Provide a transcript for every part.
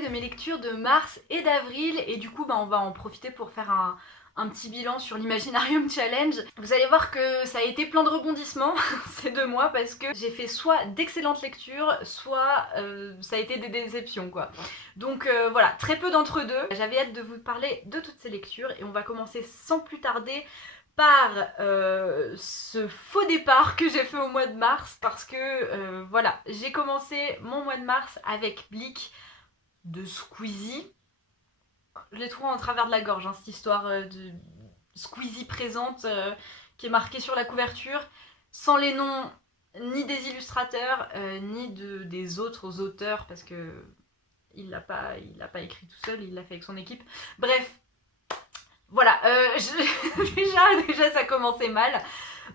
parler de mes lectures de mars et d'avril et du coup on va en profiter pour faire un petit bilan sur l'Imaginarium Challenge. Vous allez voir que ça a été plein de rebondissements ces 2 mois parce que j'ai fait soit d'excellentes lectures, soit ça a été des déceptions quoi. Donc voilà, très peu d'entre deux. J'avais hâte de vous parler de toutes ces lectures et on va commencer sans plus tarder par ce faux départ que j'ai fait au mois de mars parce que voilà, j'ai commencé mon mois de mars avec Bleak de Squeezie. Je l'ai trouvé en travers de la gorge, hein, cette histoire de Squeezie présente qui est marquée sur la couverture, sans les noms ni des illustrateurs, ni des autres auteurs, parce que il l'a pas écrit tout seul, il l'a fait avec son équipe. Bref, voilà, déjà ça commençait mal.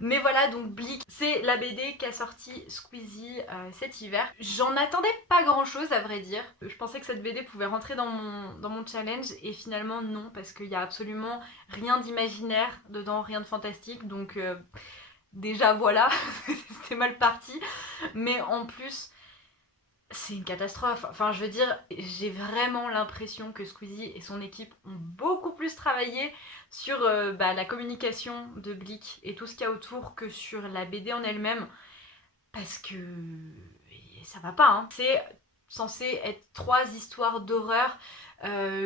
Mais voilà, donc Bleak, c'est la BD qu'a sorti Squeezie cet hiver. J'en attendais pas grand chose à vrai dire. Je pensais que cette BD pouvait rentrer dans mon challenge et finalement non, parce qu'il y a absolument rien d'imaginaire dedans, rien de fantastique. Donc déjà voilà, c'était mal parti. Mais en plus, c'est une catastrophe. Enfin, je veux dire, j'ai vraiment l'impression que Squeezie et son équipe ont beaucoup plus travaillé sur la communication de Bleak et tout ce qu'il y a autour que sur la BD en elle-même. Parce que ça va pas, hein. C'est censé être 3 histoires d'horreur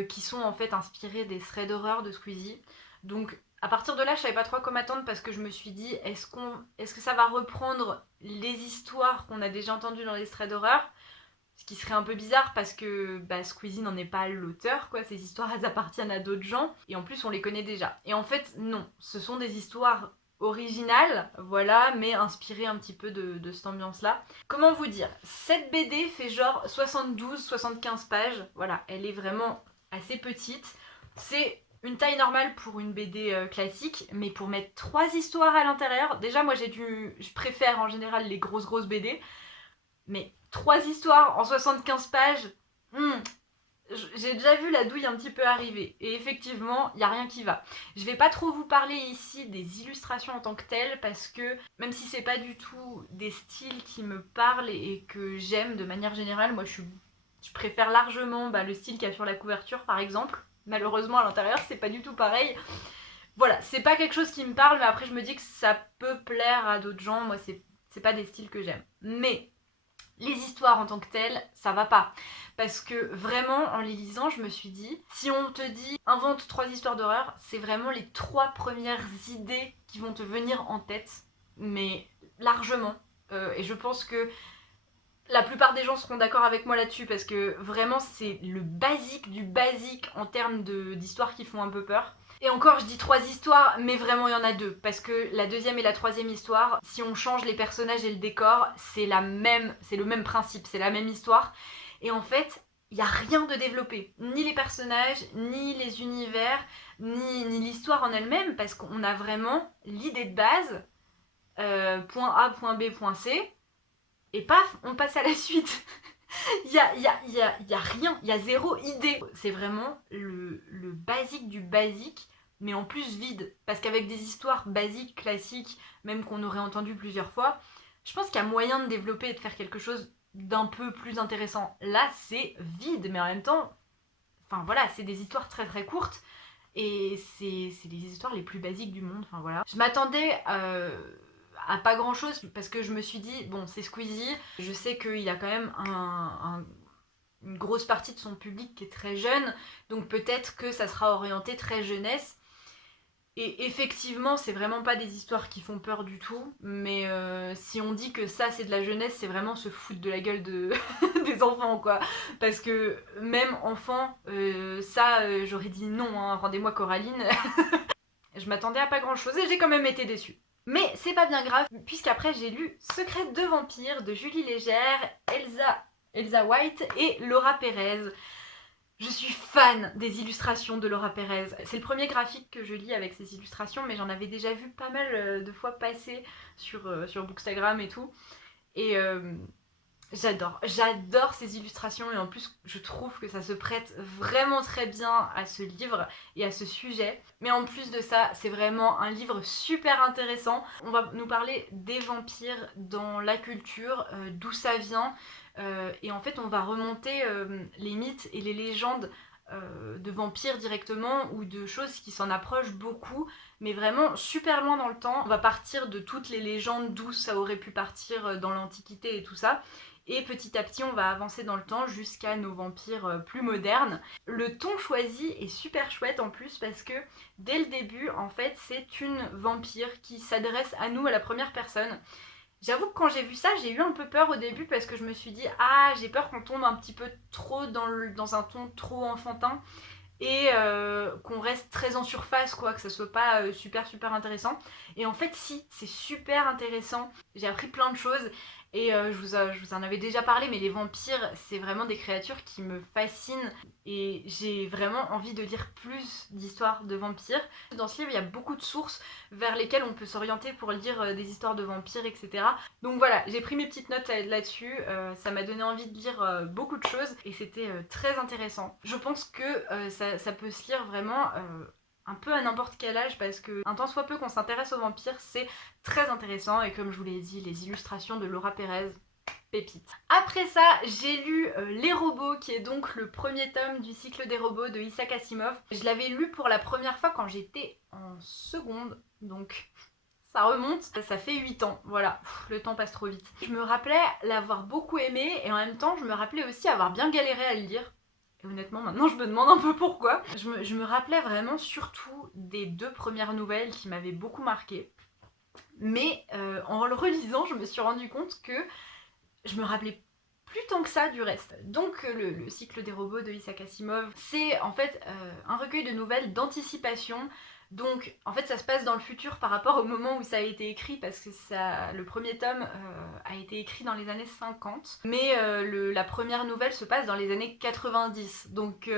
qui sont en fait inspirées des threads d'horreur de Squeezie. Donc à partir de là, je savais pas trop à quoi m'attendre parce que je me suis dit, est-ce que ça va reprendre les histoires qu'on a déjà entendues dans les threads d'horreur ? Ce qui serait un peu bizarre parce que Squeezie n'en est pas l'auteur, quoi. Ces histoires, elles appartiennent à d'autres gens. Et en plus, on les connaît déjà. Et en fait, non. Ce sont des histoires originales, voilà, mais inspirées un petit peu de cette ambiance-là. Comment vous dire ? Cette BD fait genre 72-75 pages. Voilà, elle est vraiment assez petite. C'est une taille normale pour une BD classique, mais pour mettre 3 histoires à l'intérieur, déjà moi je préfère en général les grosses BD, mais 3 histoires en 75 pages, j'ai déjà vu la douille un petit peu arriver. Et effectivement, il n'y a rien qui va. Je vais pas trop vous parler ici des illustrations en tant que telles, parce que même si c'est pas du tout des styles qui me parlent et que j'aime de manière générale, moi je préfère largement le style qu'il y a sur la couverture par exemple. Malheureusement à l'intérieur c'est pas du tout pareil. Voilà, c'est pas quelque chose qui me parle, mais après je me dis que ça peut plaire à d'autres gens. Moi c'est pas des styles que j'aime. Mais les histoires en tant que telles, ça va pas. Parce que vraiment, en les lisant, je me suis dit, si on te dit invente 3 histoires d'horreur, c'est vraiment les 3 premières idées qui vont te venir en tête, mais largement. Et je pense que la plupart des gens seront d'accord avec moi là-dessus, parce que vraiment, c'est le basique du basique en termes d'histoires qui font un peu peur. Et encore, je dis 3 histoires, mais vraiment il y en a 2. Parce que la deuxième et la troisième histoire, si on change les personnages et le décor, c'est le même principe, c'est la même histoire. Et en fait, il n'y a rien de développé. Ni les personnages, ni les univers, ni l'histoire en elle-même, parce qu'on a vraiment l'idée de base, point A, point B, point C, et paf, on passe à la suite. Il y a rien, il y a zéro idée. C'est vraiment le basique du basique, mais en plus vide. Parce qu'avec des histoires basiques, classiques, même qu'on aurait entendu plusieurs fois, je pense qu'il y a moyen de développer et de faire quelque chose d'un peu plus intéressant. Là, c'est vide, mais en même temps, enfin voilà, c'est des histoires très très courtes, et c'est les histoires les plus basiques du monde, enfin voilà. Je m'attendais à pas grand chose parce que je me suis dit, bon, c'est Squeezie, je sais qu'il a quand même une grosse partie de son public qui est très jeune, donc peut-être que ça sera orienté très jeunesse. Et effectivement, c'est vraiment pas des histoires qui font peur du tout, mais si on dit que ça c'est de la jeunesse, c'est vraiment se foutre de la gueule des enfants quoi. Parce que même enfant, j'aurais dit non, hein, rendez-moi Coraline. Je m'attendais à pas grand chose et j'ai quand même été déçue. Mais c'est pas bien grave, puisqu'après j'ai lu Secret de vampire de Julie Légère, Elsa White et Laura Pérez. Je suis fan des illustrations de Laura Pérez. C'est le premier graphique que je lis avec ces illustrations, mais j'en avais déjà vu pas mal de fois passer sur Bookstagram et tout. Et j'adore ces illustrations, et en plus je trouve que ça se prête vraiment très bien à ce livre et à ce sujet. Mais en plus de ça, c'est vraiment un livre super intéressant. On va nous parler des vampires dans la culture, d'où ça vient, Et en fait on va remonter les mythes et les légendes de vampires directement ou de choses qui s'en approchent beaucoup, mais vraiment super loin dans le temps. On va partir de toutes les légendes d'où ça aurait pu partir dans l'Antiquité et tout ça, et petit à petit on va avancer dans le temps jusqu'à nos vampires plus modernes. Le ton choisi est super chouette en plus parce que dès le début en fait c'est une vampire qui s'adresse à nous à la première personne. J'avoue que quand j'ai vu ça, j'ai eu un peu peur au début parce que je me suis dit ah j'ai peur qu'on tombe un petit peu trop dans un ton trop enfantin et qu'on reste très en surface quoi, que ça soit pas super intéressant. Et en fait si, c'est super intéressant, j'ai appris plein de choses et je vous en avais déjà parlé, mais les vampires c'est vraiment des créatures qui me fascinent et j'ai vraiment envie de lire plus d'histoires de vampires. Dans ce livre il y a beaucoup de sources vers lesquelles on peut s'orienter pour lire des histoires de vampires, etc. Donc voilà, j'ai pris mes petites notes là-dessus, ça m'a donné envie de lire beaucoup de choses et c'était très intéressant. Je pense que ça peut se lire vraiment un peu à n'importe quel âge parce que un tant soit peu qu'on s'intéresse aux vampires, c'est très intéressant et comme je vous l'ai dit, les illustrations de Laura Pérez, pépite. Après ça, j'ai lu Les Robots, qui est donc le premier tome du cycle des robots de Isaac Asimov. Je l'avais lu pour la première fois quand j'étais en seconde, donc ça remonte, ça fait 8 ans, voilà, le temps passe trop vite. Je me rappelais l'avoir beaucoup aimé et en même temps je me rappelais aussi avoir bien galéré à le lire. Et honnêtement maintenant je me demande un peu pourquoi. Je me rappelais vraiment surtout des 2 premières nouvelles qui m'avaient beaucoup marqué. Mais en le relisant je me suis rendu compte que je me rappelais plus tant que ça du reste. Donc le cycle des robots de Isaac Asimov, c'est en fait un recueil de nouvelles d'anticipation. Donc en fait ça se passe dans le futur par rapport au moment où ça a été écrit parce que le premier tome a été écrit dans les années 50 mais la première nouvelle se passe dans les années 90 donc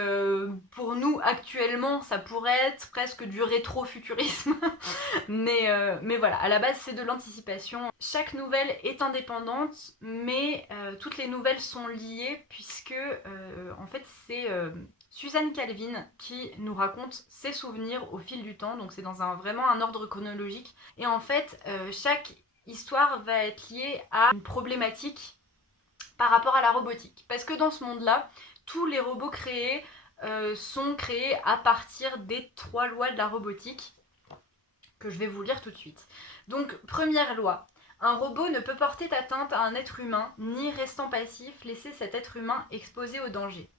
pour nous actuellement ça pourrait être presque du rétro-futurisme mais voilà, à la base c'est de l'anticipation. Chaque nouvelle est indépendante mais toutes les nouvelles sont liées puisque en fait c'est Suzanne Calvin qui nous raconte ses souvenirs au fil du temps, donc c'est dans vraiment un ordre chronologique. Et en fait, chaque histoire va être liée à une problématique par rapport à la robotique. Parce que dans ce monde-là, tous les robots créés sont créés à partir des 3 lois de la robotique, que je vais vous lire tout de suite. Donc, première loi. Un robot ne peut porter atteinte à un être humain, ni restant passif, laisser cet être humain exposé au danger.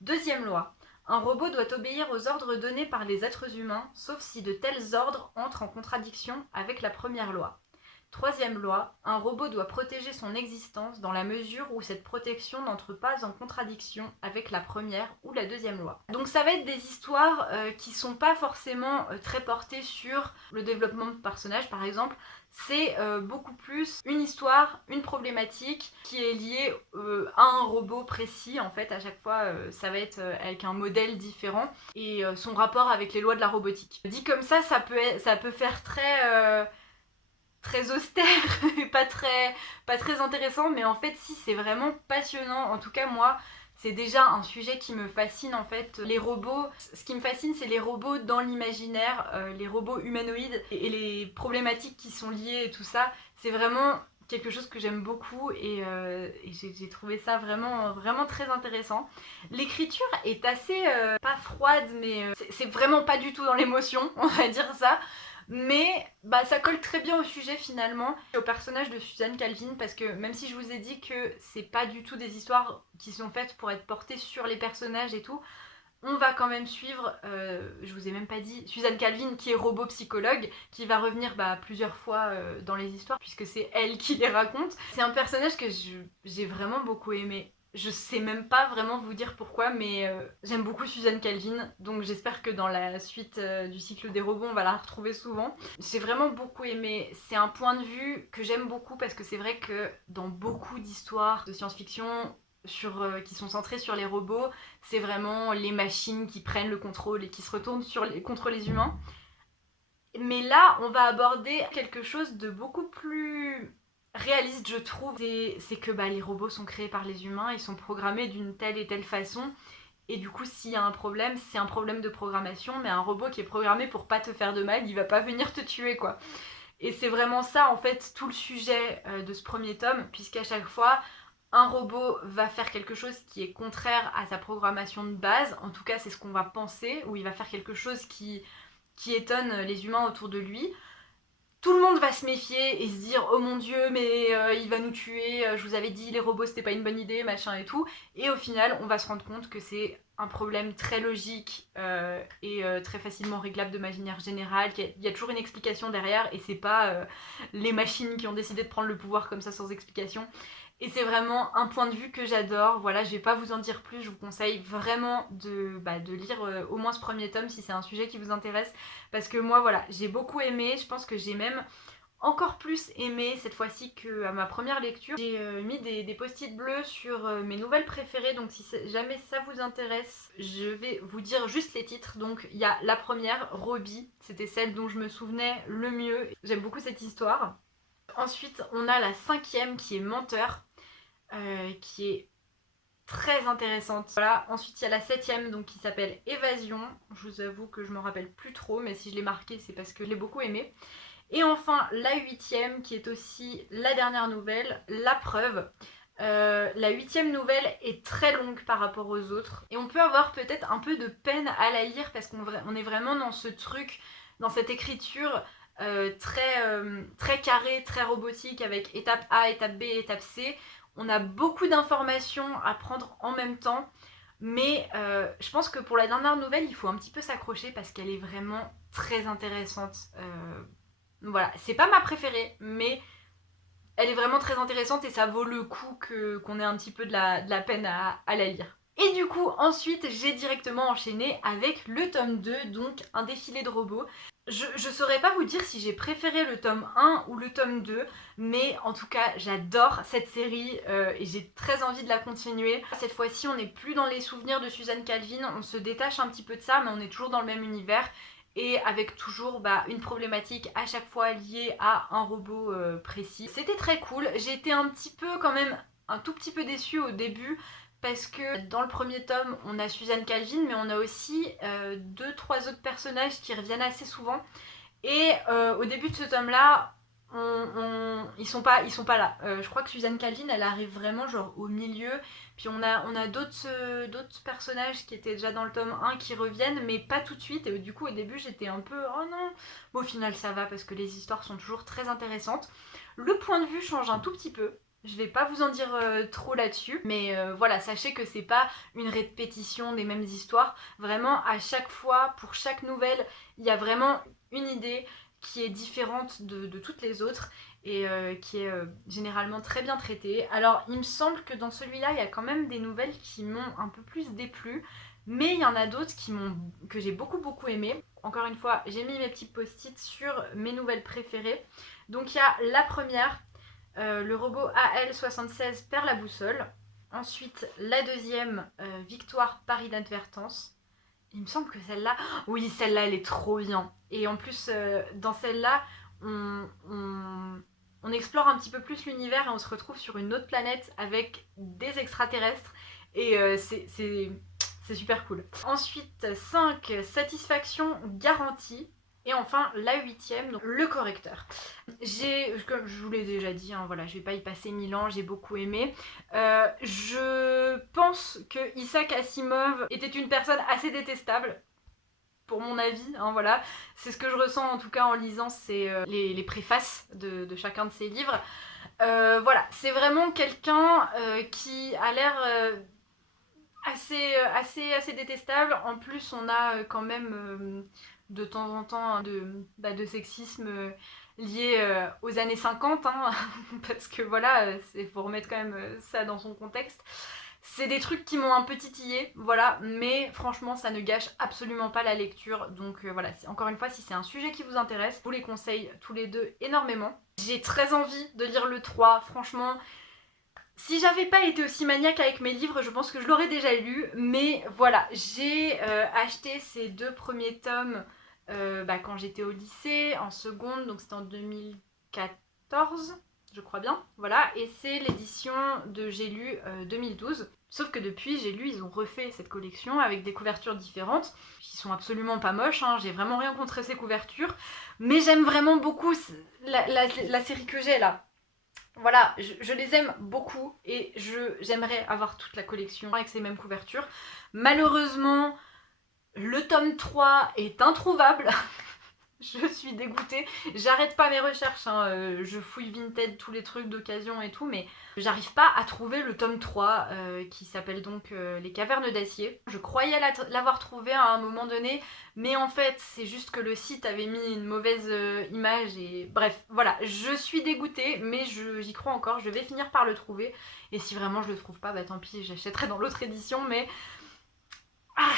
Deuxième loi. Un robot doit obéir aux ordres donnés par les êtres humains, sauf si de tels ordres entrent en contradiction avec la première loi. Troisième loi. Un robot doit protéger son existence dans la mesure où cette protection n'entre pas en contradiction avec la première ou la deuxième loi. Donc ça va être des histoires qui sont pas forcément très portées sur le développement de personnages par exemple. C'est beaucoup plus une histoire, une problématique qui est liée à un robot précis en fait. À chaque fois ça va être avec un modèle différent et son rapport avec les lois de la robotique. Dit comme ça peut faire très austère et pas très intéressant, mais en fait si, c'est vraiment passionnant. En tout cas moi c'est déjà un sujet qui me fascine en fait. Les robots, ce qui me fascine c'est les robots dans l'imaginaire, les robots humanoïdes et les problématiques qui sont liées et tout ça. C'est vraiment quelque chose que j'aime beaucoup et j'ai trouvé ça vraiment très intéressant. L'écriture est assez, pas froide, mais c'est vraiment pas du tout dans l'émotion, on va dire ça. Mais bah, ça colle très bien au sujet finalement, au personnage de Suzanne Calvin, parce que même si je vous ai dit que c'est pas du tout des histoires qui sont faites pour être portées sur les personnages et tout, on va quand même suivre, je vous ai même pas dit, Suzanne Calvin qui est robot psychologue, qui va revenir plusieurs fois dans les histoires, puisque c'est elle qui les raconte. C'est un personnage que j'ai vraiment beaucoup aimé. Je sais même pas vraiment vous dire pourquoi, mais j'aime beaucoup Suzanne Calvin, donc j'espère que dans la suite du cycle des robots, on va la retrouver souvent. J'ai vraiment beaucoup aimé, c'est un point de vue que j'aime beaucoup parce que c'est vrai que dans beaucoup d'histoires de science-fiction qui sont centrées sur les robots, c'est vraiment les machines qui prennent le contrôle et qui se retournent contre les humains. Mais là, on va aborder quelque chose de beaucoup plus réaliste, je trouve. C'est que les robots sont créés par les humains, ils sont programmés d'une telle et telle façon. Et du coup, s'il y a un problème, c'est un problème de programmation, mais un robot qui est programmé pour pas te faire de mal, il va pas venir te tuer, quoi. Et c'est vraiment ça, en fait, tout le sujet de ce premier tome, puisqu'à chaque fois, un robot va faire quelque chose qui est contraire à sa programmation de base, en tout cas c'est ce qu'on va penser, ou il va faire quelque chose qui étonne les humains autour de lui, tout le monde va se méfier et se dire oh mon dieu mais il va nous tuer, je vous avais dit les robots c'était pas une bonne idée, machin et tout, et au final on va se rendre compte que c'est un problème très logique et très facilement réglable de manière générale, qu'il y a toujours une explication derrière et c'est pas les machines qui ont décidé de prendre le pouvoir comme ça sans explication. Et c'est vraiment un point de vue que j'adore. Voilà, je vais pas vous en dire plus, je vous conseille vraiment de lire au moins ce premier tome si c'est un sujet qui vous intéresse. Parce que moi, voilà, j'ai beaucoup aimé, je pense que j'ai même encore plus aimé cette fois-ci qu'à ma première lecture. J'ai mis des post-it bleus sur mes nouvelles préférées, donc si jamais ça vous intéresse, je vais vous dire juste les titres. Donc il y a la première, Robbie, c'était celle dont je me souvenais le mieux. J'aime beaucoup cette histoire. Ensuite, on a la 5e qui est Menteur, qui est très intéressante. Voilà. Ensuite, il y a la 7e donc, qui s'appelle Évasion. Je vous avoue que je m'en rappelle plus trop, mais si je l'ai marqué, c'est parce que je l'ai beaucoup aimé. Et enfin, la 8e qui est aussi la dernière nouvelle, La Preuve. La 8e nouvelle est très longue par rapport aux autres. Et on peut avoir peut-être un peu de peine à la lire parce qu'on est vraiment dans ce truc, dans cette écriture très carré, très robotique avec étape A, étape B, étape C. On a beaucoup d'informations à prendre en même temps, mais je pense que pour la dernière nouvelle, il faut un petit peu s'accrocher parce qu'elle est vraiment très intéressante. Voilà, c'est pas ma préférée, mais elle est vraiment très intéressante et ça vaut le coup qu'on ait un petit peu de la peine à la lire. Et du coup, ensuite, j'ai directement enchaîné avec le tome 2, donc un défilé de robots. Je saurais pas vous dire si j'ai préféré le tome 1 ou le tome 2, mais en tout cas, j'adore cette série et j'ai très envie de la continuer. Cette fois-ci, on n'est plus dans les souvenirs de Suzanne Calvin, on se détache un petit peu de ça, mais on est toujours dans le même univers. Et avec toujours une problématique à chaque fois liée à un robot précis. C'était très cool, j'ai été un petit peu quand même, un tout petit peu déçue au début, parce que dans le premier tome, on a Suzanne Calvin, mais on a aussi 2-3 autres personnages qui reviennent assez souvent. Et au début de ce tome-là, ils sont pas là. Je crois que Suzanne Calvin, elle arrive vraiment genre au milieu. Puis on a d'autres personnages qui étaient déjà dans le tome 1 qui reviennent, mais pas tout de suite. Et du coup, au début, j'étais un peu oh non. Bon, au final, ça va parce que les histoires sont toujours très intéressantes. Le point de vue change un tout petit peu. Je vais pas vous en dire trop là-dessus, mais voilà, sachez que c'est pas une répétition des mêmes histoires. Vraiment, à chaque fois, pour chaque nouvelle, il y a vraiment une idée qui est différente de toutes les autres et qui est généralement très bien traitée. Alors, il me semble que dans celui-là, il y a quand même des nouvelles qui m'ont un peu plus déplu, mais il y en a d'autres que j'ai beaucoup aimé. Encore une fois, j'ai mis mes petits post-it sur mes nouvelles préférées. Donc, il y a la première. Le robot AL76 perd la boussole. Ensuite, la deuxième, Victoire par inadvertance. Il me semble que celle-là... Oui, celle-là, elle est trop bien. Et en plus, dans celle-là, on explore un petit peu plus l'univers et on se retrouve sur une autre planète avec des extraterrestres. Et c'est super cool. Ensuite, 5, satisfaction garantie. Et enfin, la 8e, donc le correcteur. Comme je vous l'ai déjà dit, hein, voilà, je vais pas y passer 1000 ans, j'ai beaucoup aimé. Je pense que Isaac Asimov était une personne assez détestable, pour mon avis, hein, voilà. C'est ce que je ressens en tout cas en lisant les préfaces de chacun de ses livres. Voilà, c'est vraiment quelqu'un qui a l'air assez détestable. En plus, on a quand même de temps en temps de sexisme lié aux années 50, hein, parce que voilà, il faut remettre quand même ça dans son contexte. C'est des trucs qui m'ont un peu titillé, voilà, mais franchement ça ne gâche absolument pas la lecture, donc voilà, encore une fois, si c'est un sujet qui vous intéresse, je vous les conseille tous les deux énormément. J'ai très envie de lire le 3, franchement. Si j'avais pas été aussi maniaque avec mes livres, je pense que je l'aurais déjà lu, mais voilà, j'ai acheté ces 2 premiers tomes quand j'étais au lycée, en seconde, donc c'était en 2014, je crois bien, voilà, et c'est l'édition de J'ai lu 2012. Sauf que depuis J'ai lu, ils ont refait cette collection avec des couvertures différentes, qui sont absolument pas moches, hein, j'ai vraiment rien contre ces couvertures, mais j'aime vraiment beaucoup la série que j'ai là. Voilà, je les aime beaucoup et j'aimerais avoir toute la collection avec ces mêmes couvertures. Malheureusement, le tome 3 est introuvable. Je suis dégoûtée. J'arrête pas mes recherches, hein. Je fouille Vinted, tous les trucs d'occasion et tout, mais j'arrive pas à trouver le tome 3 qui s'appelle donc Les Cavernes d'Acier. Je croyais l'avoir trouvé à un moment donné, mais en fait c'est juste que le site avait mis une mauvaise image et bref, voilà, je suis dégoûtée, mais j'y crois encore, je vais finir par le trouver. Et si vraiment je le trouve pas, bah tant pis, j'achèterai dans l'autre édition, mais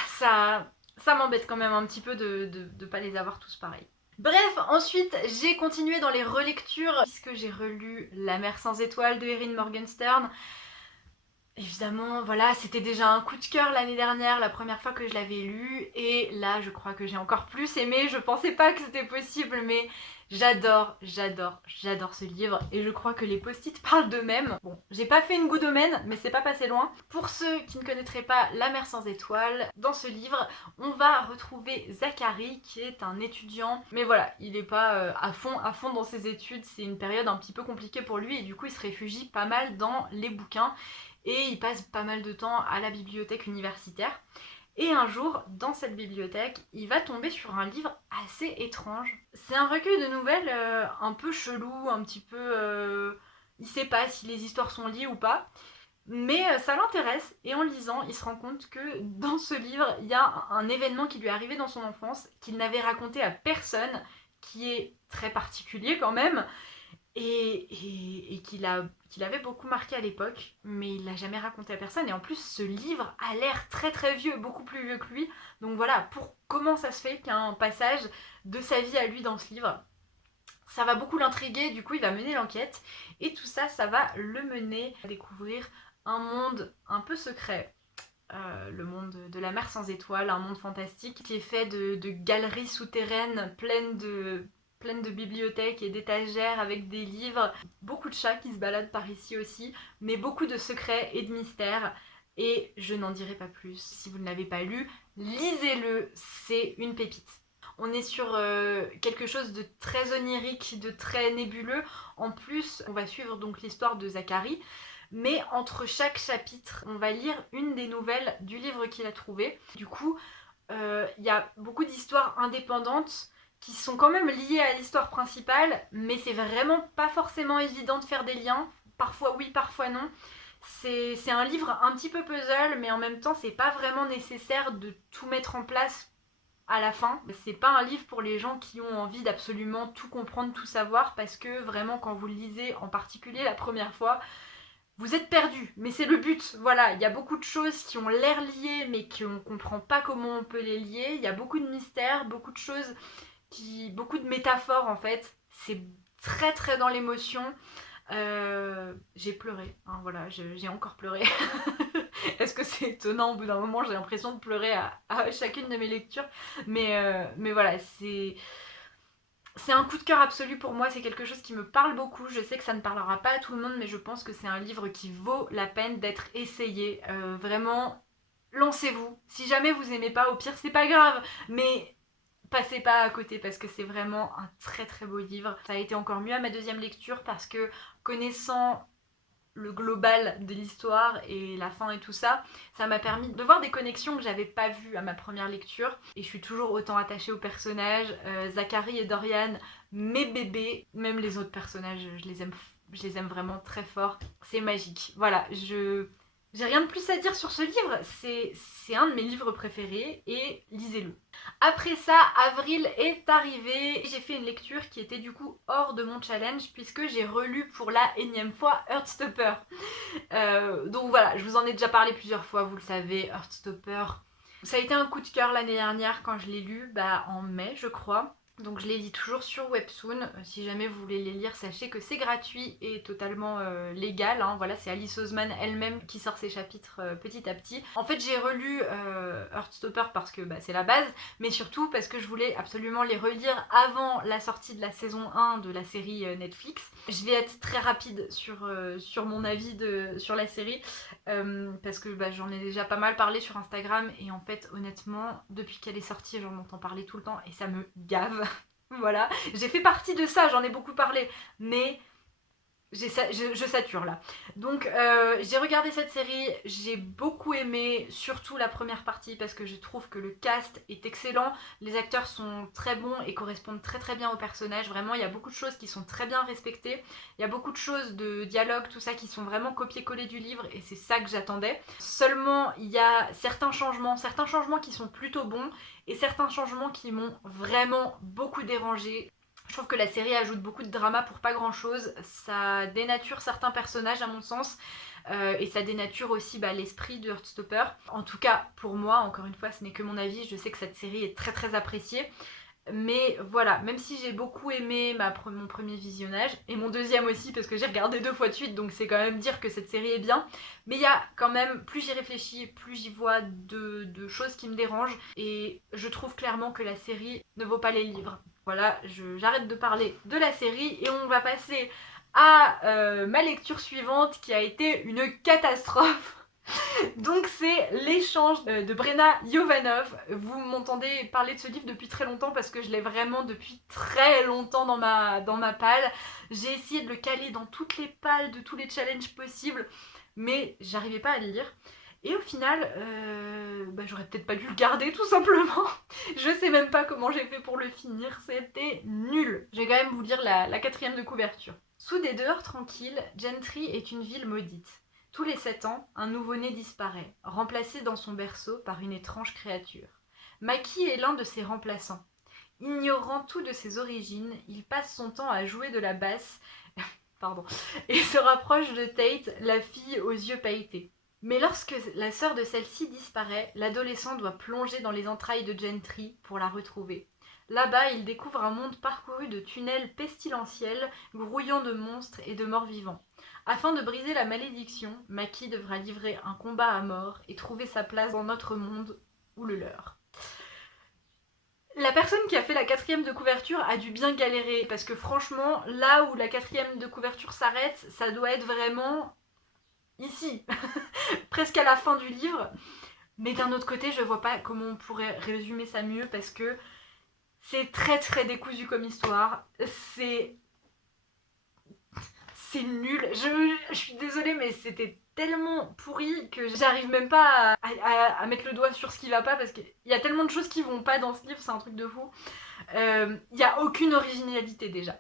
ça m'embête quand même un petit peu de pas les avoir tous pareils. Bref, ensuite j'ai continué dans les relectures puisque j'ai relu La mer sans étoiles de Erin Morgenstern. Évidemment, voilà, c'était déjà un coup de cœur l'année dernière, la première fois que je l'avais lu, et là je crois que j'ai encore plus aimé, je pensais pas que c'était possible, mais j'adore ce livre, et je crois que les post-it parlent d'eux-mêmes. Bon, j'ai pas fait une goût domaine, mais c'est pas passé loin. Pour ceux qui ne connaîtraient pas La mer sans étoiles, dans ce livre, on va retrouver Zachary, qui est un étudiant, mais voilà, il est pas à fond dans ses études, c'est une période un petit peu compliquée pour lui, et du coup il se réfugie pas mal dans les bouquins, et il passe pas mal de temps à la bibliothèque universitaire. Et un jour, dans cette bibliothèque, il va tomber sur un livre assez étrange. C'est un recueil de nouvelles un peu chelou, un petit peu... il sait pas si les histoires sont liées ou pas, mais ça l'intéresse, et en lisant, il se rend compte que dans ce livre, il y a un événement qui lui est arrivé dans son enfance, qu'il n'avait raconté à personne, qui est très particulier quand même, et qu'il avait beaucoup marqué à l'époque, mais il l'a jamais raconté à personne. Et en plus, ce livre a l'air très très vieux, beaucoup plus vieux que lui. Donc voilà, comment ça se fait qu'il y a un passage de sa vie à lui dans ce livre. Ça va beaucoup l'intriguer, du coup il va mener l'enquête. Et tout ça, ça va le mener à découvrir un monde un peu secret. Le monde de la mer sans étoiles, un monde fantastique qui est fait de galeries souterraines pleines de bibliothèques et d'étagères avec des livres, beaucoup de chats qui se baladent par ici aussi, mais beaucoup de secrets et de mystères. Et je n'en dirai pas plus. Si vous ne l'avez pas lu, lisez-le, c'est une pépite. On est sur quelque chose de très onirique, de très nébuleux. En plus, on va suivre donc l'histoire de Zachary, mais entre chaque chapitre, on va lire une des nouvelles du livre qu'il a trouvé. Du coup, il y a beaucoup d'histoires indépendantes qui sont quand même liées à l'histoire principale, mais c'est vraiment pas forcément évident de faire des liens. Parfois oui, parfois non. C'est un livre un petit peu puzzle, mais en même temps, c'est pas vraiment nécessaire de tout mettre en place à la fin. C'est pas un livre pour les gens qui ont envie d'absolument tout comprendre, tout savoir, parce que vraiment, quand vous le lisez, en particulier la première fois, vous êtes perdu, mais c'est le but. Voilà, il y a beaucoup de choses qui ont l'air liées, mais qu'on ne comprend pas comment on peut les lier. Il y a beaucoup de mystères, beaucoup de choses, beaucoup de métaphores en fait. C'est très très dans l'émotion. J'ai pleuré, hein, voilà, j'ai encore pleuré. Est-ce que c'est étonnant? Au bout d'un moment, j'ai l'impression de pleurer à chacune de mes lectures. Mais voilà, c'est un coup de cœur absolu pour moi, c'est quelque chose qui me parle beaucoup. Je sais que ça ne parlera pas à tout le monde, mais je pense que c'est un livre qui vaut la peine d'être essayé. Vraiment, lancez-vous. Si jamais vous aimez pas, au pire, c'est pas grave, mais passez pas à côté parce que c'est vraiment un très très beau livre. Ça a été encore mieux à ma deuxième lecture parce que connaissant le global de l'histoire et la fin et tout ça, ça m'a permis de voir des connexions que j'avais pas vues à ma première lecture. Et je suis toujours autant attachée aux personnages. Zachary et Dorian, mes bébés, même les autres personnages, je les aime vraiment très fort. C'est magique. Voilà, j'ai rien de plus à dire sur ce livre, c'est un de mes livres préférés et lisez-le. Après ça, avril est arrivé et j'ai fait une lecture qui était du coup hors de mon challenge puisque j'ai relu pour la énième fois Heartstopper. Donc voilà, je vous en ai déjà parlé plusieurs fois, vous le savez, Heartstopper. Ça a été un coup de cœur l'année dernière quand je l'ai lu, en mai je crois. Donc je les lis toujours sur Webtoon. Si jamais vous voulez les lire, sachez que c'est gratuit et totalement légal. Hein. Voilà, c'est Alice Oseman elle-même qui sort ses chapitres petit à petit. En fait, j'ai relu Heartstopper parce que c'est la base, mais surtout parce que je voulais absolument les relire avant la sortie de la saison 1 de la série Netflix. Je vais être très rapide sur mon avis sur la série parce que j'en ai déjà pas mal parlé sur Instagram et en fait, honnêtement, depuis qu'elle est sortie, j'en entends parler tout le temps et ça me gave. Voilà, j'ai fait partie de ça, j'en ai beaucoup parlé, mais je sature là. Donc j'ai regardé cette série, j'ai beaucoup aimé, surtout la première partie parce que je trouve que le cast est excellent, les acteurs sont très bons et correspondent très très bien aux personnages. Vraiment, il y a beaucoup de choses qui sont très bien respectées, il y a beaucoup de choses de dialogue, tout ça qui sont vraiment copié-collé du livre et c'est ça que j'attendais. Seulement, il y a certains changements qui sont plutôt bons et certains changements qui m'ont vraiment beaucoup dérangé. Je trouve que la série ajoute beaucoup de drama pour pas grand chose, ça dénature certains personnages à mon sens, et ça dénature aussi l'esprit de Heartstopper. En tout cas pour moi, encore une fois ce n'est que mon avis, je sais que cette série est très très appréciée. Mais voilà, même si j'ai beaucoup aimé mon premier visionnage, et mon deuxième aussi parce que j'ai regardé 2 fois de suite, donc c'est quand même dire que cette série est bien, mais il y a quand même, plus j'y réfléchis, plus j'y vois de choses qui me dérangent, et je trouve clairement que la série ne vaut pas les livres. Voilà, j'arrête de parler de la série et on va passer à ma lecture suivante qui a été une catastrophe. Donc c'est l'échange de Brenna Jovanov. Vous m'entendez parler de ce livre depuis très longtemps parce que je l'ai vraiment depuis très longtemps dans ma palle. J'ai essayé de le caler dans toutes les palles de tous les challenges possibles, mais j'arrivais pas à le lire. Et au final, j'aurais peut-être pas dû le garder tout simplement. Je sais même pas comment j'ai fait pour le finir, c'était nul. Je vais quand même vous lire la 4e de couverture. Sous des dehors tranquilles, Gentry est une ville maudite. Tous les 7 ans, un nouveau-né disparaît, remplacé dans son berceau par une étrange créature. Maki est l'un de ses remplaçants. Ignorant tout de ses origines, il passe son temps à jouer de la basse et se rapproche de Tate, la fille aux yeux pailletés. Mais lorsque la sœur de celle-ci disparaît, l'adolescent doit plonger dans les entrailles de Gentry pour la retrouver. Là-bas, il découvre un monde parcouru de tunnels pestilentiels, grouillant de monstres et de morts vivants. Afin de briser la malédiction, Maki devra livrer un combat à mort et trouver sa place dans notre monde ou le leur. La personne qui a fait la 4e de couverture a dû bien galérer parce que franchement, là où la 4e de couverture s'arrête, ça doit être vraiment ici, presque à la fin du livre. Mais d'un autre côté, je vois pas comment on pourrait résumer ça mieux parce que c'est très très décousu comme histoire. C'est nul. Je suis désolée, mais c'était tellement pourri que j'arrive même pas à mettre le doigt sur ce qui va pas parce qu'il y a tellement de choses qui vont pas dans ce livre, c'est un truc de fou. Il y a aucune originalité déjà.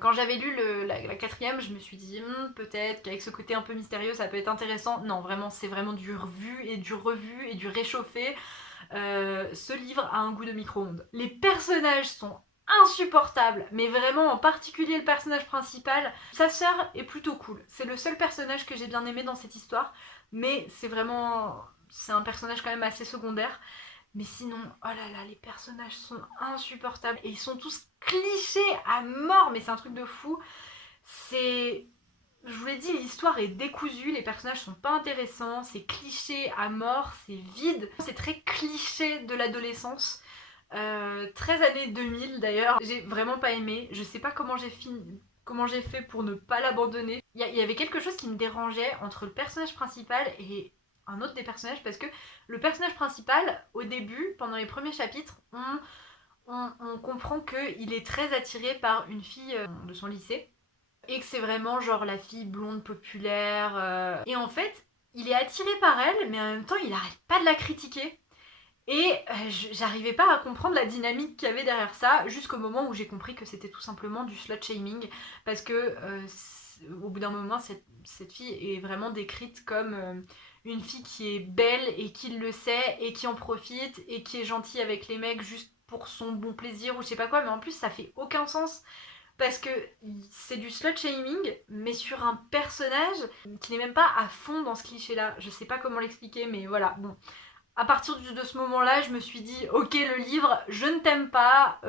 Quand j'avais lu la 4e, je me suis dit peut-être qu'avec ce côté un peu mystérieux ça peut être intéressant. Non, vraiment, c'est vraiment du revu et du réchauffé. Ce livre a un goût de micro-ondes. Les personnages sont insupportables, mais vraiment en particulier le personnage principal. Sa sœur est plutôt cool. C'est le seul personnage que j'ai bien aimé dans cette histoire, mais c'est un personnage quand même assez secondaire. Mais sinon, oh là là, les personnages sont insupportables et ils sont tous clichés à mort, mais c'est un truc de fou. Je vous l'ai dit, l'histoire est décousue, les personnages sont pas intéressants, c'est cliché à mort, c'est vide. C'est très cliché de l'adolescence. 13 années 2000 d'ailleurs, j'ai vraiment pas aimé. Je sais pas comment j'ai fait pour ne pas l'abandonner. Il y avait quelque chose qui me dérangeait entre le personnage principal et un autre des personnages parce que le personnage principal, au début, pendant les premiers chapitres, on comprend qu'il est très attiré par une fille de son lycée et que c'est vraiment genre la fille blonde populaire. Et en fait, il est attiré par elle, mais en même temps, il arrête pas de la critiquer. Et j'arrivais pas à comprendre la dynamique qu'il y avait derrière ça, jusqu'au moment où j'ai compris que c'était tout simplement du slut shaming, parce que au bout d'un moment, cette fille est vraiment décrite comme une fille qui est belle et qui le sait et qui en profite et qui est gentille avec les mecs juste pour son bon plaisir ou je sais pas quoi, mais en plus ça fait aucun sens. Parce que c'est du slut shaming, mais sur un personnage qui n'est même pas à fond dans ce cliché-là. Je sais pas comment l'expliquer, mais voilà. Bon, à partir de ce moment-là, je me suis dit, ok, le livre, je ne t'aime pas,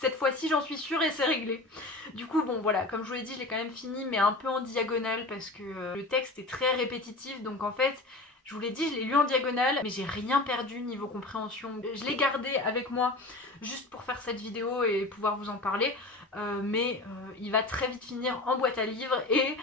cette fois-ci j'en suis sûre et c'est réglé. Du coup, bon voilà, comme je vous l'ai dit, je l'ai quand même fini, mais un peu en diagonale parce que le texte est très répétitif, donc en fait, je vous l'ai dit, je l'ai lu en diagonale, mais j'ai rien perdu niveau compréhension. Je l'ai gardé avec moi juste pour faire cette vidéo et pouvoir vous en parler, mais il va très vite finir en boîte à livres et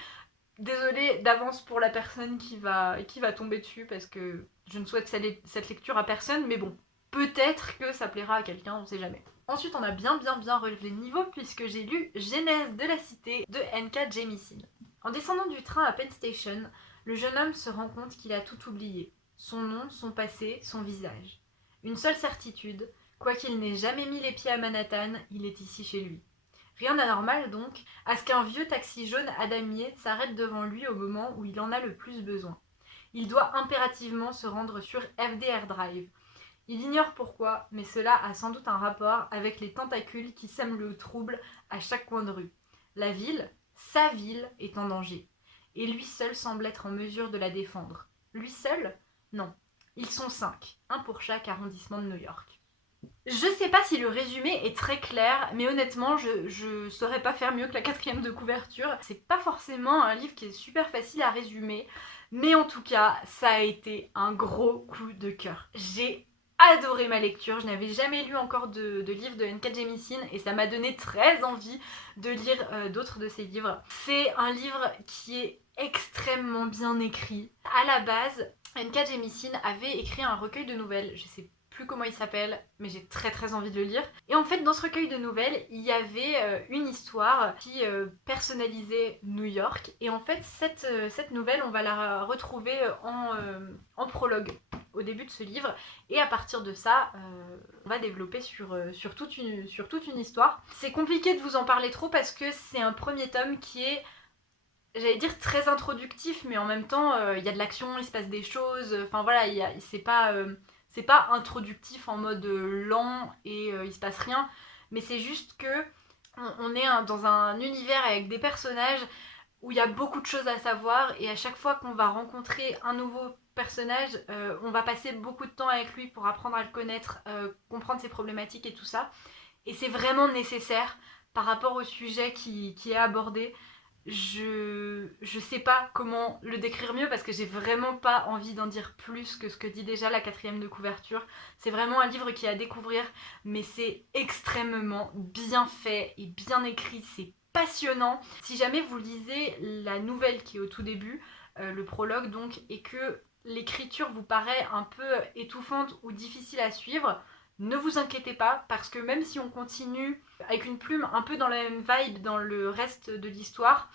désolée d'avance pour la personne qui va tomber dessus parce que je ne souhaite cette lecture à personne, mais bon, peut-être que ça plaira à quelqu'un, on sait jamais. Ensuite, on a bien relevé le niveau puisque j'ai lu Genèse de la cité de N.K. Jemisin. En descendant du train à Penn Station, le jeune homme se rend compte qu'il a tout oublié. Son nom, son passé, son visage. Une seule certitude, quoiqu'il n'ait jamais mis les pieds à Manhattan, il est ici chez lui. Rien d'anormal donc à ce qu'un vieux taxi jaune à damier s'arrête devant lui au moment où il en a le plus besoin. Il doit impérativement se rendre sur FDR Drive. Il ignore pourquoi, mais cela a sans doute un rapport avec les tentacules qui sèment le trouble à chaque coin de rue. La ville, sa ville, est en danger. Et lui seul semble être en mesure de la défendre. Lui seul ? Non. Ils sont 5, un pour chaque arrondissement de New York. Je sais pas si le résumé est très clair, mais honnêtement, je saurais pas faire mieux que la 4e de couverture. C'est pas forcément un livre qui est super facile à résumer, mais en tout cas, ça a été un gros coup de cœur. J'ai adoré ma lecture, je n'avais jamais lu encore de livre de N.K. Jemisin et ça m'a donné très envie de lire d'autres de ses livres. C'est un livre qui est extrêmement bien écrit. À la base, N.K. Jemisin avait écrit un recueil de nouvelles, je sais plus comment il s'appelle, mais j'ai très envie de le lire. Et en fait, dans ce recueil de nouvelles, il y avait une histoire qui personnalisait New York. Et en fait, cette nouvelle, on va la retrouver en prologue au début de ce livre. Et à partir de ça, on va développer sur toute une histoire. C'est compliqué de vous en parler trop parce que c'est un premier tome qui est, j'allais dire, très introductif, mais en même temps, il y a de l'action, il se passe des choses. Enfin voilà, c'est pas introductif en mode lent et il se passe rien, mais c'est juste que on est dans un univers avec des personnages où il y a beaucoup de choses à savoir et à chaque fois qu'on va rencontrer un nouveau personnage, on va passer beaucoup de temps avec lui pour apprendre à le connaître, comprendre ses problématiques et tout ça. Et c'est vraiment nécessaire par rapport au sujet qui est abordé. Je sais pas comment le décrire mieux parce que j'ai vraiment pas envie d'en dire plus que ce que dit déjà la 4e de couverture. C'est vraiment un livre qui est à découvrir, mais c'est extrêmement bien fait et bien écrit, c'est passionnant. Si jamais vous lisez la nouvelle qui est au tout début, le prologue donc, et que l'écriture vous paraît un peu étouffante ou difficile à suivre, ne vous inquiétez pas, parce que même si on continue avec une plume un peu dans la même vibe dans le reste de l'histoire,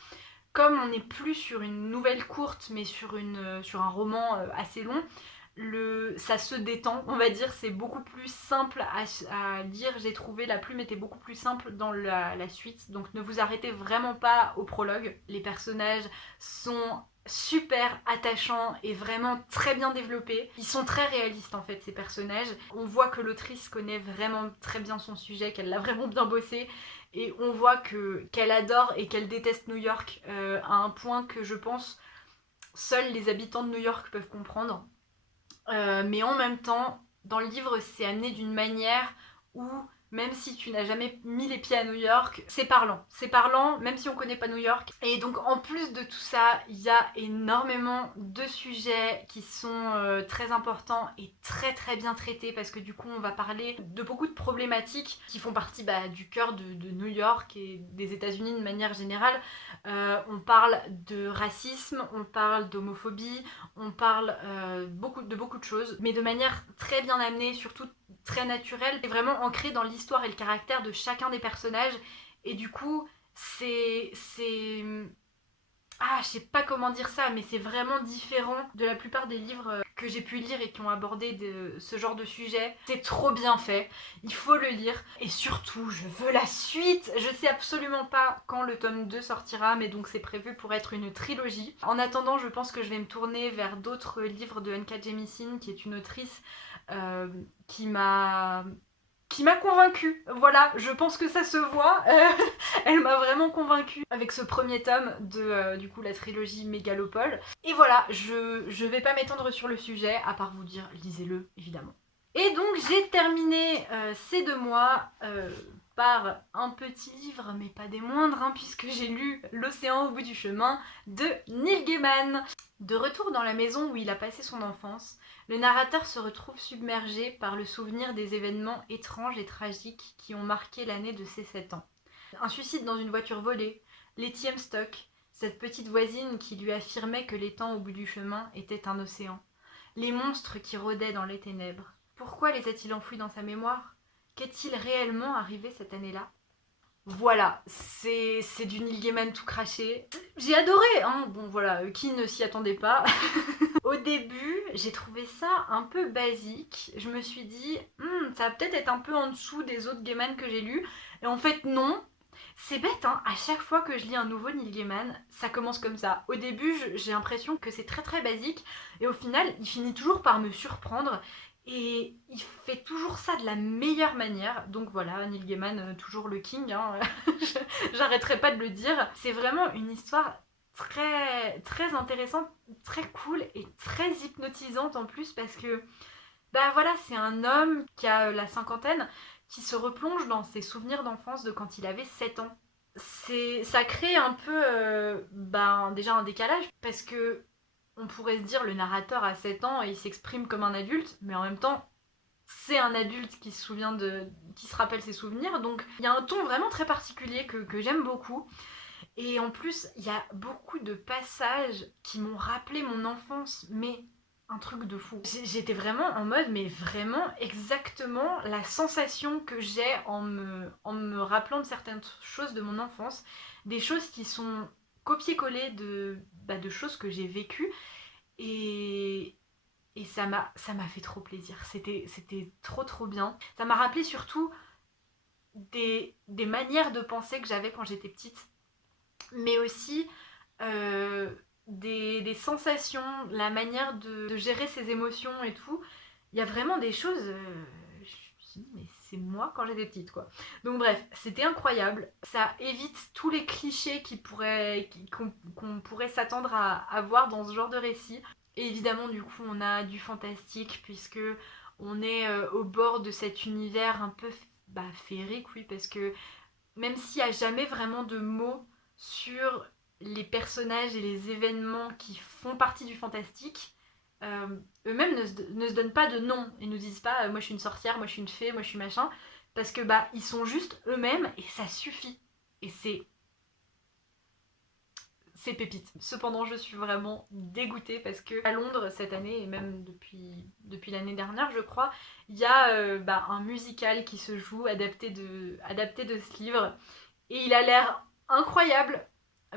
comme on n'est plus sur une nouvelle courte, mais sur un roman assez long, ça se détend, on va dire, c'est beaucoup plus simple à lire. J'ai trouvé la plume était beaucoup plus simple dans la suite, donc ne vous arrêtez vraiment pas au prologue. Les personnages sont super attachants et vraiment très bien développés. Ils sont très réalistes en fait, ces personnages. On voit que l'autrice connaît vraiment très bien son sujet, qu'elle l'a vraiment bien bossé. Et on voit qu'elle adore et qu'elle déteste New York à un point que je pense seuls les habitants de New York peuvent comprendre. Mais en même temps, dans le livre, c'est amené d'une manière où, même si tu n'as jamais mis les pieds à New York, c'est parlant. C'est parlant, même si on connaît pas New York. Et donc, en plus de tout ça, il y a énormément de sujets qui sont très importants et très bien traités, parce que du coup, on va parler de beaucoup de problématiques qui font partie du cœur de New York et des États-Unis de manière générale. On parle de racisme, on parle d'homophobie, on parle de beaucoup de choses, mais de manière très bien amenée, surtout très naturelle, et vraiment ancrée dans l'histoire et le caractère de chacun des personnages. Et du coup, c'est je sais pas comment dire ça, mais c'est vraiment différent de la plupart des livres que j'ai pu lire et qui ont abordé ce genre de sujet. C'est trop bien fait, il faut le lire. Et surtout, je veux la suite. Je sais absolument pas quand le tome 2 sortira, mais donc c'est prévu pour être une trilogie. En attendant, je pense que je vais me tourner vers d'autres livres de N.K. Jemisin, qui est une autrice qui m'a convaincue. Voilà, je pense que ça se voit. Elle m'a vraiment convaincue avec ce premier tome de du coup la trilogie Mégalopole. Et voilà, je vais pas m'étendre sur le sujet, à part vous dire lisez-le évidemment. Et donc j'ai terminé ces 2 mois par un petit livre, mais pas des moindres, puisque j'ai lu L'Océan au bout du chemin de Neil Gaiman. De retour dans la maison où il a passé son enfance, le narrateur se retrouve submergé par le souvenir des événements étranges et tragiques qui ont marqué l'année de ses 7 ans. Un suicide dans une voiture volée, Letty Stock, cette petite voisine qui lui affirmait que l'étang au bout du chemin était un océan. Les monstres qui rôdaient dans les ténèbres. Pourquoi les a-t-il enfouis dans sa mémoire ? qu'est-il réellement arrivé cette année-là? Voilà, c'est du Neil Gaiman tout craché. J'ai adoré, hein, bon voilà, qui ne s'y attendait pas. Au début, j'ai trouvé ça un peu basique. Je me suis dit, ça va peut-être être un peu en dessous des autres Gaiman que j'ai lus. Et en fait, non. C'est bête, hein, à chaque fois que je lis un nouveau Neil Gaiman, ça commence comme ça. Au début, j'ai l'impression que c'est très très basique. Et au final, il finit toujours par me surprendre. Et il fait toujours ça de la meilleure manière. Donc voilà, Neil Gaiman, toujours le king, hein. J'arrêterai pas de le dire. C'est vraiment une histoire très, très intéressante, très cool et très hypnotisante en plus parce que, bah voilà, c'est un homme qui a la cinquantaine qui se replonge dans ses souvenirs d'enfance de quand il avait 7 ans. Ça crée un peu, déjà un décalage parce que on pourrait se dire le narrateur a 7 ans et il s'exprime comme un adulte, mais en même temps, c'est un adulte qui qui se rappelle ses souvenirs, donc il y a un ton vraiment très particulier que j'aime beaucoup. Et en plus, il y a beaucoup de passages qui m'ont rappelé mon enfance, mais un truc de fou. J'étais vraiment en mode, mais vraiment exactement la sensation que j'ai en me rappelant de certaines choses de mon enfance, des choses qui sont copier-coller de choses que j'ai vécues. Et, et ça m'a fait trop plaisir. C'était trop trop bien. Ça m'a rappelé surtout des manières de penser que j'avais quand j'étais petite, mais aussi des sensations, la manière de gérer ses émotions et tout. Il y a vraiment des choses. Je me suis dit, mais c'est moi quand j'étais petite, quoi. Donc, bref, c'était incroyable. Ça évite tous les clichés qu'on pourrait s'attendre à voir dans ce genre de récit. Et évidemment, du coup, on a du fantastique, puisque on est au bord de cet univers un peu féerique, oui, parce que même s'il n'y a jamais vraiment de mots sur les personnages et les événements qui font partie du fantastique, euh, eux-mêmes ne se donnent pas de nom. Ils nous disent pas moi je suis une sorcière, moi je suis une fée, moi je suis machin, parce que ils sont juste eux-mêmes et ça suffit. Et c'est pépite. Cependant, je suis vraiment dégoûtée parce que à Londres cette année et même depuis l'année dernière, je crois, il y a un musical qui se joue adapté de ce livre et il a l'air incroyable,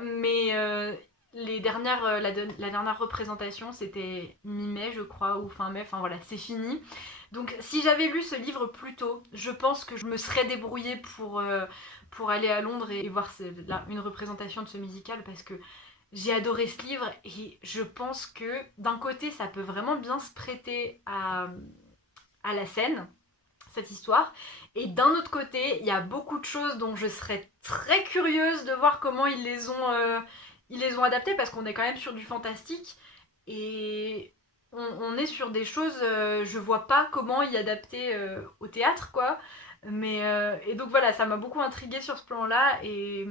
mais la dernière représentation c'était mi-mai je crois ou fin mai, enfin voilà, c'est fini. Donc si j'avais lu ce livre plus tôt, je pense que je me serais débrouillée pour aller à Londres et voir une représentation de ce musical parce que j'ai adoré ce livre et je pense que d'un côté ça peut vraiment bien se prêter à la scène, cette histoire. Et d'un autre côté, il y a beaucoup de choses dont je serais très curieuse de voir comment ils les ont adaptées parce qu'on est quand même sur du fantastique et on est sur des choses, je vois pas comment y adapter au théâtre quoi. Mais et donc voilà, ça m'a beaucoup intriguée sur ce plan-là et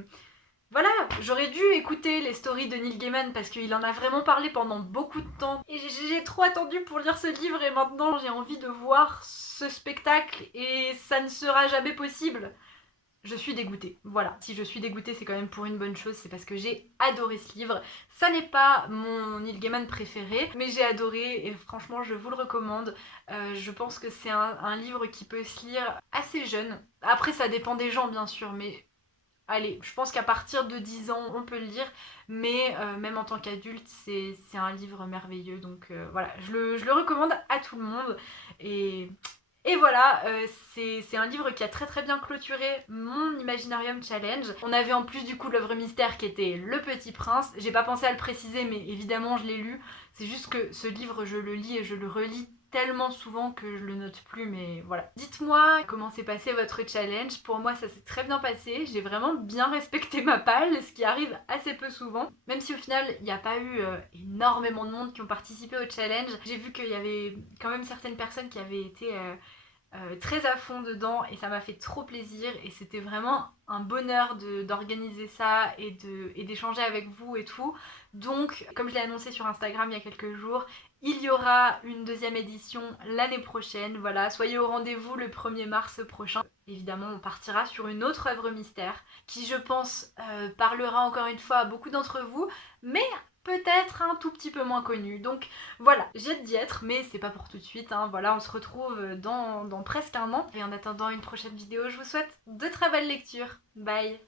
voilà, j'aurais dû écouter les stories de Neil Gaiman parce qu'il en a vraiment parlé pendant beaucoup de temps. Et j'ai trop attendu pour lire ce livre et maintenant j'ai envie de voir ce spectacle et ça ne sera jamais possible. Je suis dégoûtée. Voilà. Si je suis dégoûtée, c'est quand même pour une bonne chose, c'est parce que j'ai adoré ce livre. Ça n'est pas mon Neil Gaiman préféré, mais j'ai adoré et franchement, je vous le recommande. Je pense que c'est un livre qui peut se lire assez jeune. Après, ça dépend des gens, bien sûr, mais allez, je pense qu'à partir de 10 ans, on peut le lire, mais même en tant qu'adulte, c'est un livre merveilleux. Donc voilà, je le recommande à tout le monde. Et, et voilà, c'est un livre qui a très très bien clôturé mon Imaginarium Challenge. On avait en plus du coup l'œuvre mystère qui était Le Petit Prince. J'ai pas pensé à le préciser, mais évidemment je l'ai lu. C'est juste que ce livre, je le lis et je le relis tellement souvent que je le note plus, mais voilà. Dites-moi comment s'est passé votre challenge. Pour moi, ça s'est très bien passé. J'ai vraiment bien respecté ma palle, ce qui arrive assez peu souvent. Même si au final, il n'y a pas eu énormément de monde qui ont participé au challenge. J'ai vu qu'il y avait quand même certaines personnes qui avaient été très à fond dedans et ça m'a fait trop plaisir et c'était vraiment un bonheur d'organiser ça et d'échanger avec vous et tout. Donc, comme je l'ai annoncé sur Instagram il y a quelques jours, il y aura une deuxième édition l'année prochaine. Voilà, soyez au rendez-vous le 1er mars prochain. Évidemment, on partira sur une autre œuvre mystère qui, je pense, parlera encore une fois à beaucoup d'entre vous, mais peut-être un tout petit peu moins connu. Donc voilà, j'ai hâte d'y être, mais c'est pas pour tout de suite, hein. Voilà, on se retrouve dans presque un an. Et en attendant une prochaine vidéo, je vous souhaite de très belles lectures. Bye!